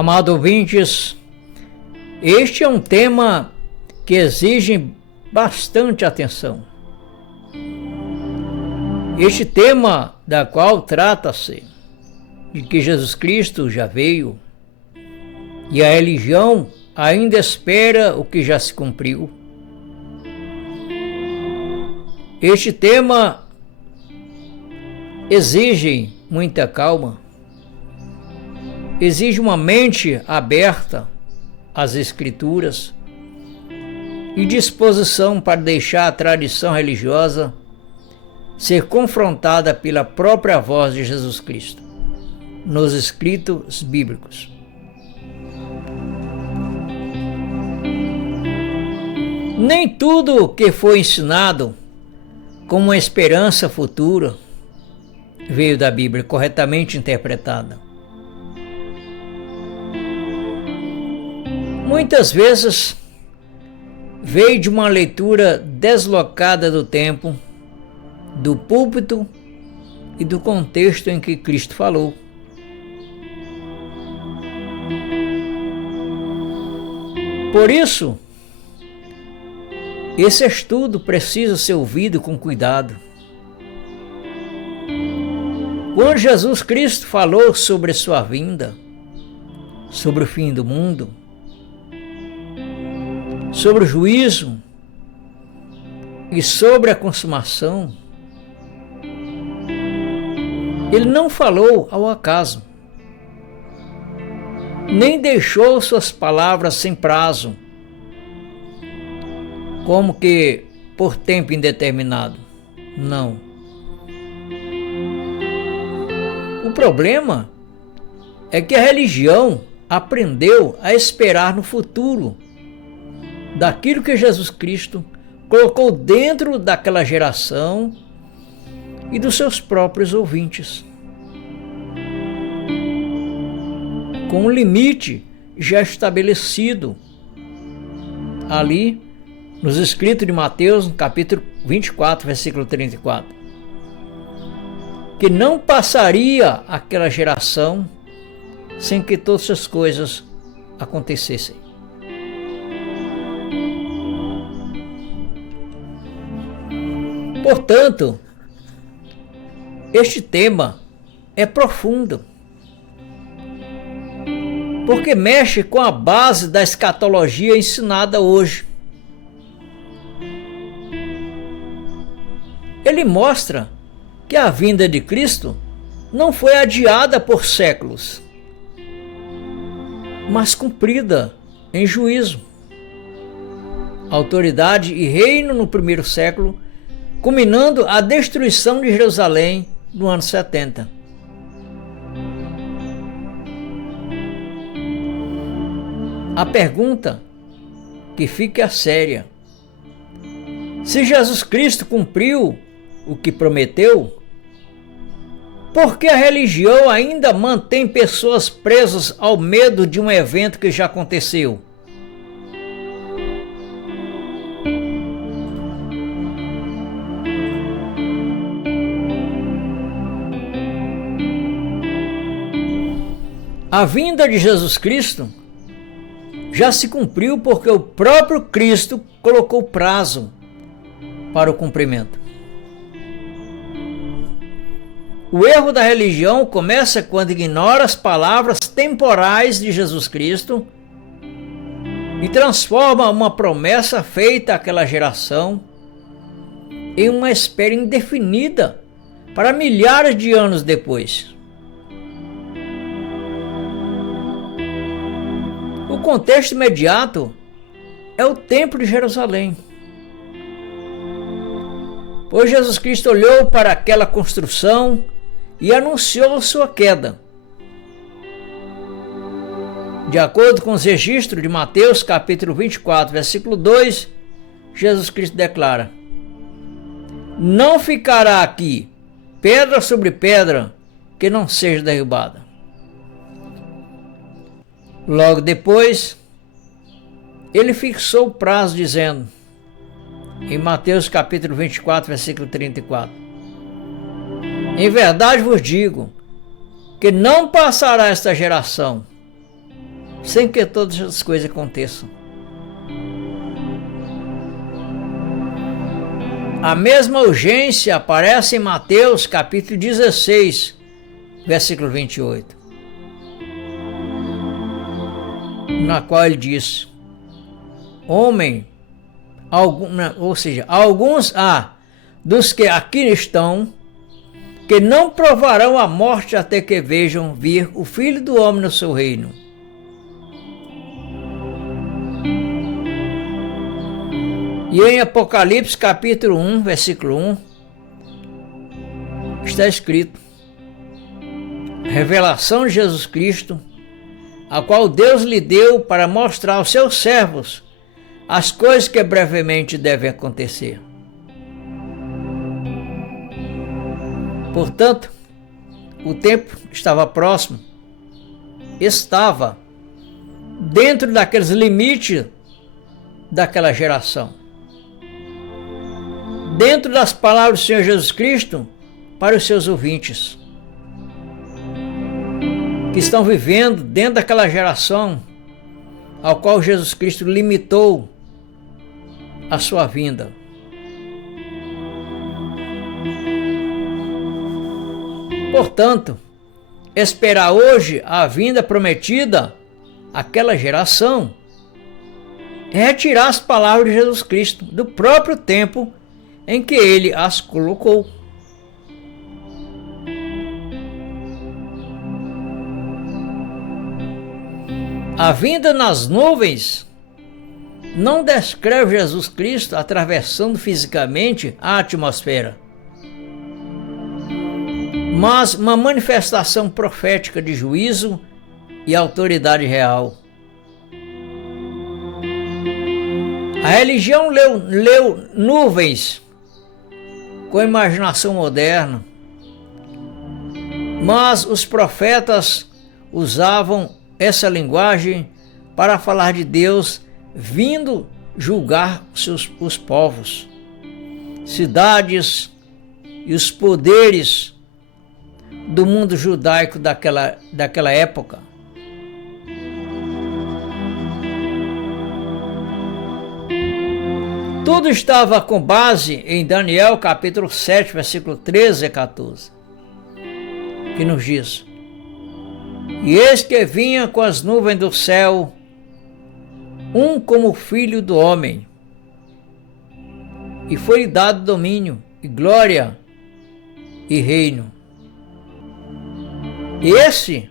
Amados ouvintes, este é um tema que exige bastante atenção. Este tema da qual trata-se de que Jesus Cristo já veio e a religião ainda espera o que já se cumpriu. Este tema exige muita calma, exige uma mente aberta às Escrituras e disposição para deixar a tradição religiosa ser confrontada pela própria voz de Jesus Cristo nos escritos bíblicos. Nem tudo que foi ensinado como uma esperança futura veio da Bíblia corretamente interpretada. Muitas vezes veio de uma leitura deslocada do tempo, do púlpito e do contexto em que Cristo falou. Por isso, esse estudo precisa ser ouvido com cuidado. Quando Jesus Cristo falou sobre sua vinda, sobre o fim do mundo, sobre o juízo e sobre a consumação, ele não falou ao acaso, nem deixou suas palavras sem prazo, como que por tempo indeterminado. Não. O problema é que a religião aprendeu a esperar no futuro daquilo que Jesus Cristo colocou dentro daquela geração e dos seus próprios ouvintes, com um limite já estabelecido ali nos escritos de Mateus, no capítulo 24, versículo 34, que não passaria aquela geração sem que todas essas coisas acontecessem. Portanto, este tema é profundo, porque mexe com a base da escatologia ensinada hoje. Ele mostra que a vinda de Cristo não foi adiada por séculos, mas cumprida em juízo, autoridade e reino no primeiro século, culminando a destruição de Jerusalém no ano 70. A pergunta que fica séria: se Jesus Cristo cumpriu o que prometeu, por que a religião ainda mantém pessoas presas ao medo de um evento que já aconteceu? A vinda de Jesus Cristo já se cumpriu porque o próprio Cristo colocou prazo para o cumprimento. O erro da religião começa quando ignora as palavras temporais de Jesus Cristo e transforma uma promessa feita àquela geração em uma espera indefinida para milhares de anos depois. O contexto imediato é o Templo de Jerusalém, pois Jesus Cristo olhou para aquela construção e anunciou sua queda. De acordo com os registros de Mateus, capítulo 24, versículo 2, Jesus Cristo declara: não ficará aqui pedra sobre pedra que não seja derrubada. Logo depois, ele fixou o prazo dizendo, em Mateus capítulo 24, versículo 34, em verdade vos digo que não passará esta geração sem que todas essas coisas aconteçam. A mesma urgência aparece em Mateus capítulo 16, versículo 28, na qual ele diz: alguns há dos que aqui estão que não provarão a morte até que vejam vir o Filho do Homem no seu reino. E em Apocalipse capítulo 1, versículo 1, está escrito: revelação de Jesus Cristo, a qual Deus lhe deu para mostrar aos seus servos as coisas que brevemente devem acontecer. Portanto, o tempo estava próximo, estava dentro daqueles limites daquela geração, dentro das palavras do Senhor Jesus Cristo para os seus ouvintes, que estão vivendo dentro daquela geração ao qual Jesus Cristo limitou a sua vinda. Portanto, esperar hoje a vinda prometida àquela geração é retirar as palavras de Jesus Cristo do próprio tempo em que ele as colocou. A vinda nas nuvens não descreve Jesus Cristo atravessando fisicamente a atmosfera, mas uma manifestação profética de juízo e autoridade real. A religião leu nuvens com imaginação moderna, mas os profetas usavam essa linguagem para falar de Deus vindo julgar os povos, cidades e os poderes do mundo judaico daquela época. Tudo estava com base em Daniel capítulo 7, versículo 13 a 14, que nos diz: e eis que vinha com as nuvens do céu, um como filho do homem, e foi-lhe dado domínio, e glória, e reino. Esse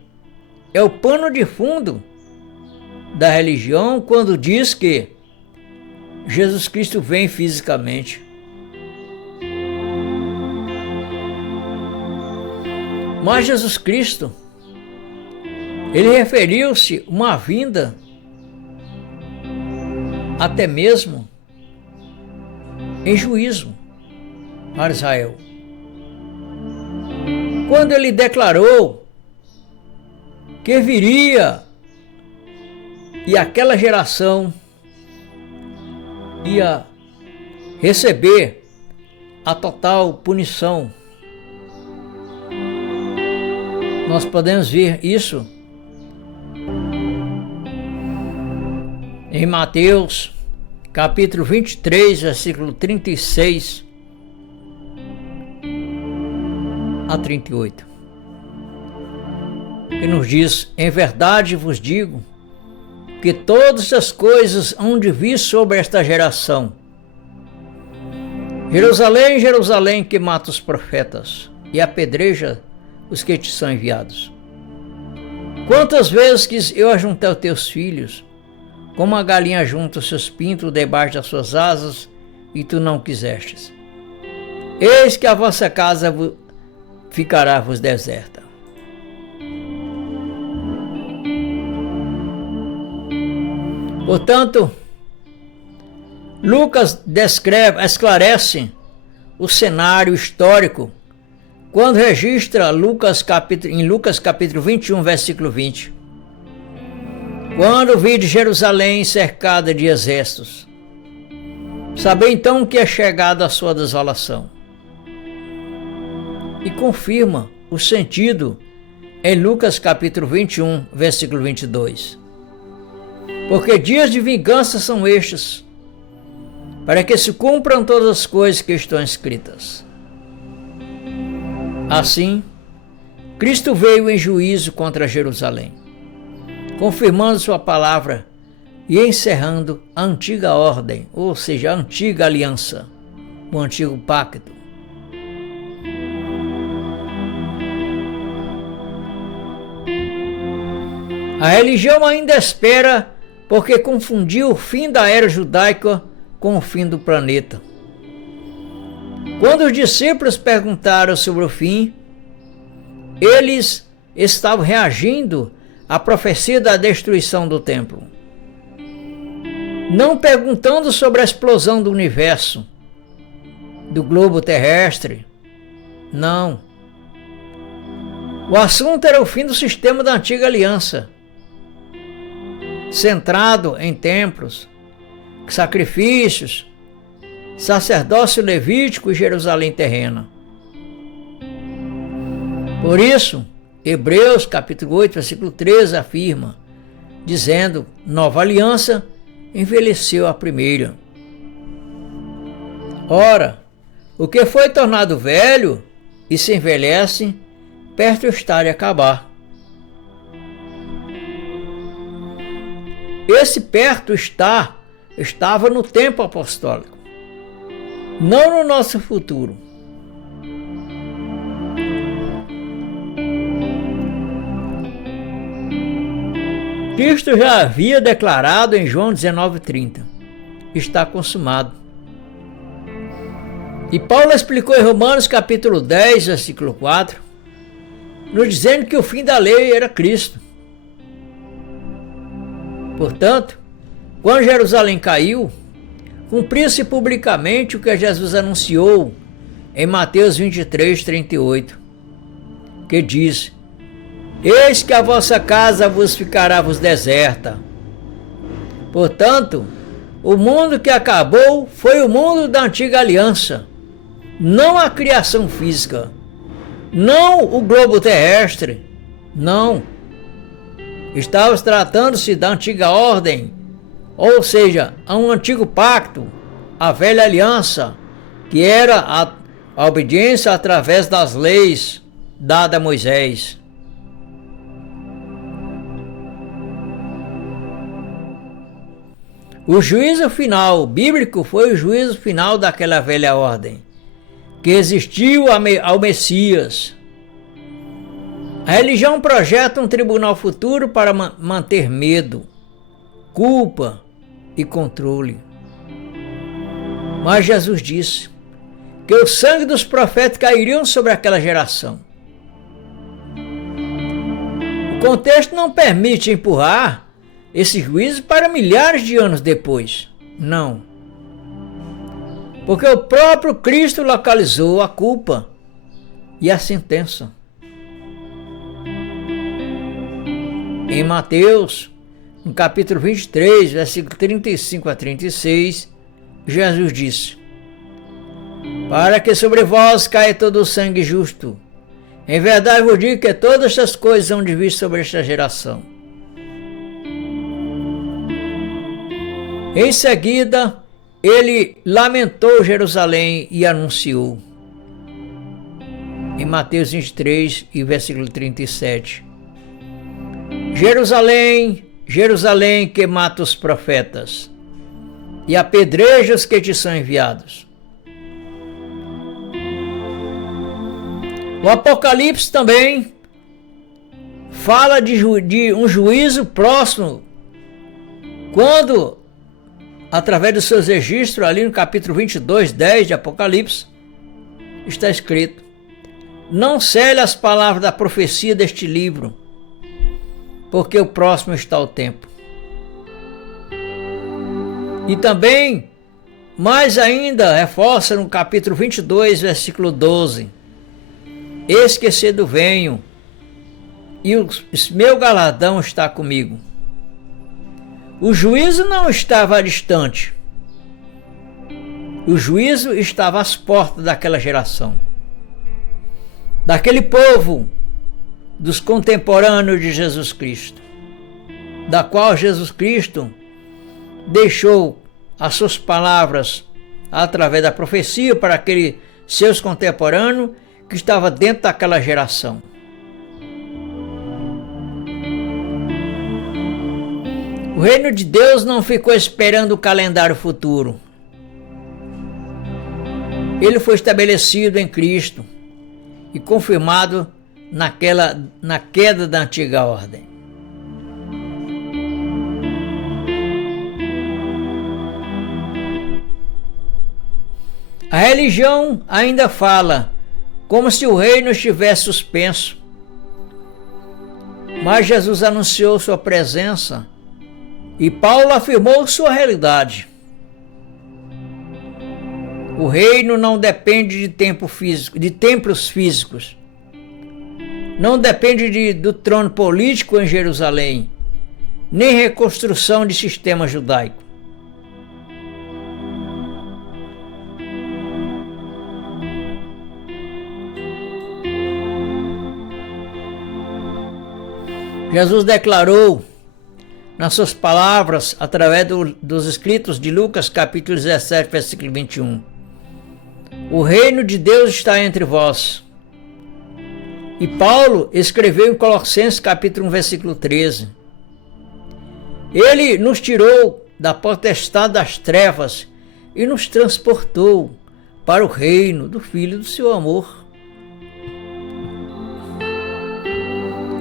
é o pano de fundo da religião quando diz que Jesus Cristo vem fisicamente. Mas Jesus Cristo, ele referiu-se uma vinda até mesmo em juízo para Israel, quando ele declarou que viria e aquela geração ia receber a total punição. Nós podemos ver isso em Mateus capítulo 23, versículo 36 a 38, que nos diz: em verdade vos digo que todas as coisas hão de vir sobre esta geração. Jerusalém, Jerusalém, que mata os profetas e apedreja os que te são enviados. Quantas vezes quis eu ajuntar os teus filhos, como a galinha junta os seus pintos debaixo das suas asas, e tu não quisestes. Eis que a vossa casa ficará-vos deserta. Portanto, Lucas esclarece o cenário histórico quando registra em Lucas capítulo 21, versículo 20. Quando vi de Jerusalém cercada de exércitos, sabei então que é chegada a sua desolação. E confirma o sentido em Lucas capítulo 21, versículo 22. porque dias de vingança são estes, para que se cumpram todas as coisas que estão escritas. Assim, Cristo veio em juízo contra Jerusalém, confirmando sua palavra e encerrando a antiga ordem, ou seja, a antiga aliança, o antigo pacto. A religião ainda espera porque confundiu o fim da era judaica com o fim do planeta. Quando os discípulos perguntaram sobre o fim, eles estavam reagindo à profecia da destruição do templo, não perguntando sobre a explosão do universo, do globo terrestre. Não. O assunto era o fim do sistema da antiga aliança, centrado em templos, sacrifícios, sacerdócio levítico e Jerusalém terrena. Por isso, Hebreus capítulo 8, versículo 13 afirma, dizendo: nova aliança envelheceu a primeira. Ora, o que foi tornado velho e se envelhece, perto está de acabar. Esse perto estava no tempo apostólico, não no nosso futuro. Cristo já havia declarado em João 19,30: está consumado. E Paulo explicou em Romanos capítulo 10, versículo 4, nos dizendo que o fim da lei era Cristo. Portanto, quando Jerusalém caiu, cumpriu-se publicamente o que Jesus anunciou em Mateus 23, 38, que diz: eis que a vossa casa vos ficará-vos deserta. Portanto, o mundo que acabou foi o mundo da antiga aliança, não a criação física, não o globo terrestre, não. Estava tratando-se da antiga ordem, ou seja, a um antigo pacto, a velha aliança, que era a obediência através das leis dadas a Moisés. O juízo final bíblico foi o juízo final daquela velha ordem, que existiu ao Messias. A religião projeta um tribunal futuro para manter medo, culpa e controle. Mas Jesus disse que o sangue dos profetas cairiam sobre aquela geração. O contexto não permite empurrar esse juízo para milhares de anos depois. Não. Porque o próprio Cristo localizou a culpa e a sentença. Em Mateus, no capítulo 23, versículo 35 a 36, Jesus disse: para que sobre vós caia todo o sangue justo. Em verdade vos digo que todas estas coisas hão de vir sobre esta geração. Em seguida, ele lamentou Jerusalém e anunciou, em Mateus 23 e versículo 37, Jerusalém, Jerusalém, que mata os profetas e apedreja os que te são enviados. O Apocalipse também fala de um juízo próximo, quando, através dos seus registros, ali no capítulo 22, 10 de Apocalipse, está escrito: não cele as palavras da profecia deste livro, porque o próximo está o tempo. E também, mais ainda, reforça no capítulo 22, versículo 12: eis que cedo venho, e o meu galardão está comigo. O juízo não estava distante. O juízo estava às portas daquela geração, daquele povo, dos contemporâneos de Jesus Cristo, da qual Jesus Cristo deixou as suas palavras através da profecia para aqueles seus contemporâneos que estavam dentro daquela geração. O reino de Deus não ficou esperando o calendário futuro. Ele foi estabelecido em Cristo e confirmado na queda da antiga ordem. A religião ainda fala como se o reino estivesse suspenso, mas Jesus anunciou sua presença e Paulo afirmou sua realidade. O reino não depende de templos físicos. Não depende do trono político em Jerusalém, nem reconstrução de sistema judaico. Jesus declarou nas suas palavras, através dos escritos de Lucas, capítulo 17, versículo 21. O reino de Deus está entre vós. E Paulo escreveu em Colossenses, capítulo 1, versículo 13. Ele nos tirou da potestade das trevas e nos transportou para o reino do Filho do seu amor.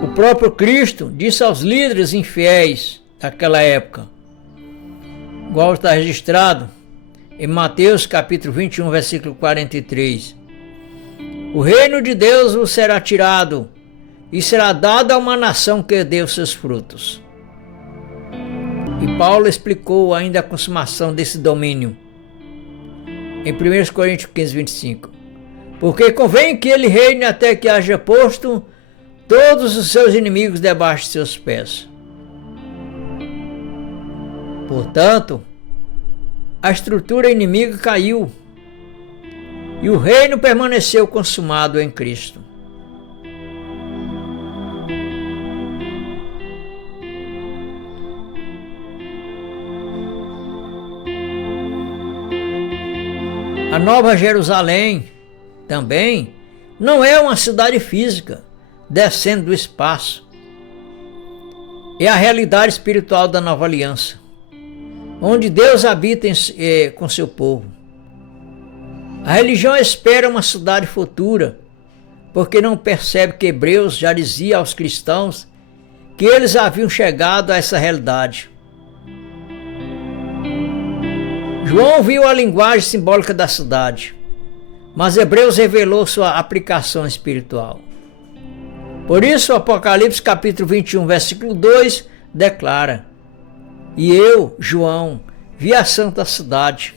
O próprio Cristo disse aos líderes infiéis daquela época, igual está registrado em Mateus capítulo 21, versículo 43. O reino de Deus vos será tirado e será dado a uma nação que dê os seus frutos. E Paulo explicou ainda a consumação desse domínio em 1 Coríntios 15, 25. Porque convém que ele reine até que haja posto todos os seus inimigos debaixo de seus pés. Portanto, a estrutura inimiga caiu e o reino permaneceu consumado em Cristo. A Nova Jerusalém também não é uma cidade física descendo do espaço. É a realidade espiritual da nova aliança, onde Deus habita com seu povo. A religião espera uma cidade futura, porque não percebe que Hebreus já dizia aos cristãos que eles haviam chegado a essa realidade. João viu a linguagem simbólica da cidade, mas Hebreus revelou sua aplicação espiritual. Por isso, o Apocalipse capítulo 21, versículo 2 declara: E eu, João, vi a santa cidade,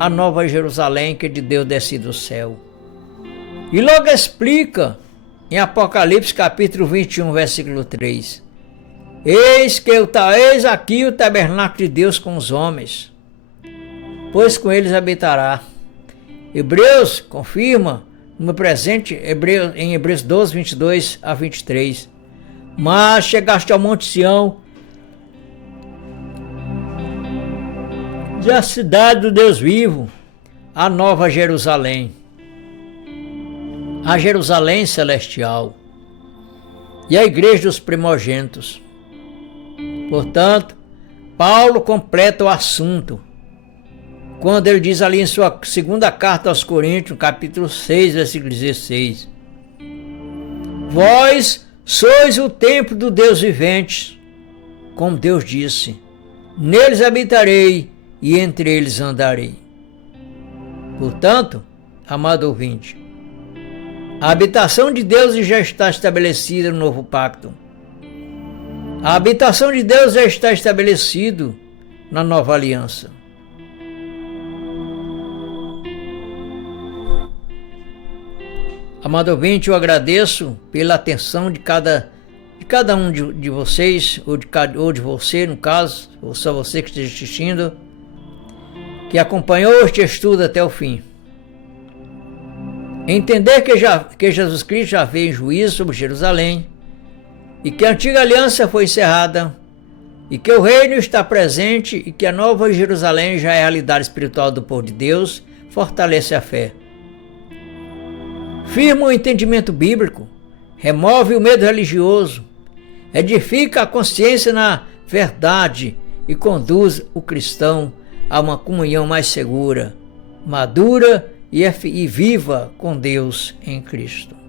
a nova Jerusalém, que é de Deus descido do céu. E logo explica em Apocalipse capítulo 21, versículo 3: Eis aqui o tabernáculo de Deus com os homens, pois com eles habitará. Hebreus confirma no presente em Hebreus 12, 22 a 23. Mas chegaste ao Monte Sião, e a cidade do Deus vivo, a nova Jerusalém, a Jerusalém celestial, e a igreja dos primogênitos. Portanto, Paulo completa o assunto quando ele diz ali em sua segunda carta aos Coríntios, capítulo 6, versículo 16: Vós sois o templo do Deus vivente, como Deus disse: Neles habitarei e entre eles andarei. Portanto, amado ouvinte, a habitação de Deus já está estabelecida no novo pacto. A habitação de Deus já está estabelecida na nova aliança. Amado ouvinte, eu agradeço pela atenção de cada um de vocês, ou de você, no caso, ou só você que esteja assistindo, que acompanhou este estudo até o fim. Entender que Jesus Cristo já veio em juízo sobre Jerusalém e que a antiga aliança foi encerrada e que o reino está presente e que a Nova Jerusalém já é a realidade espiritual do povo de Deus, fortalece a fé. Firma o entendimento bíblico, remove o medo religioso, edifica a consciência na verdade e conduz o cristão a uma comunhão mais segura, madura e viva com Deus em Cristo.